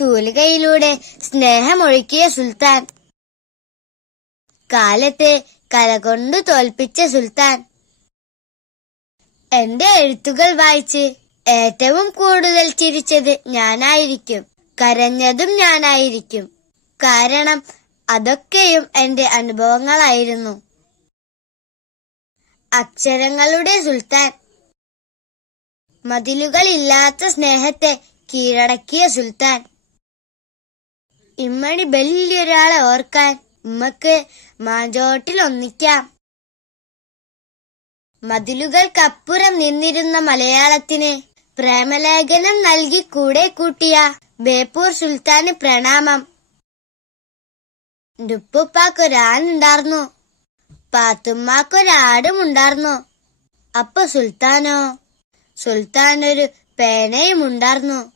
തൂലികയിലൂടെ സ്നേഹമൊഴുക്കിയ സുൽത്താൻ. കാലത്തെ കലകൊണ്ടു തോൽപ്പിച്ച സുൽത്താൻ. എന്റെ എഴുത്തുകൾ വായിച്ച് ഏറ്റവും കൂടുതൽ ചിരിച്ചത് ഞാനായിരിക്കും, കരഞ്ഞതും ഞാനായിരിക്കും. കാരണം അതൊക്കെയും എന്റെ അനുഭവങ്ങളായിരുന്നു. അക്ഷരങ്ങളുടെ സുൽത്താൻ. മതിലുകളില്ലാത്ത സ്നേഹത്തെ കീഴടക്കിയ സുൽത്താൻ. ഇമ്മണി വലിയൊരാളെ ഓർക്കാൻ ഉമ്മക്ക് മാഞ്ചോട്ടിൽ ഒന്നിക്കാം. മതിലുകൾക്കപ്പുറം നിന്നിരുന്ന മലയാളത്തിന് പ്രേമലേഖനം നൽകി കൂടെ കൂട്ടിയ ബേപ്പൂർ സുൽത്താന് പ്രണാമം. ഉപ്പാക്കൊരാനുണ്ടാർന്നു, പാത്തുമ്മാക്കൊരാടുമുണ്ടാർന്നു. അപ്പൊ സുൽത്താനോ? സുൽത്താനൊരു പേനയും ഉണ്ടാർന്നു.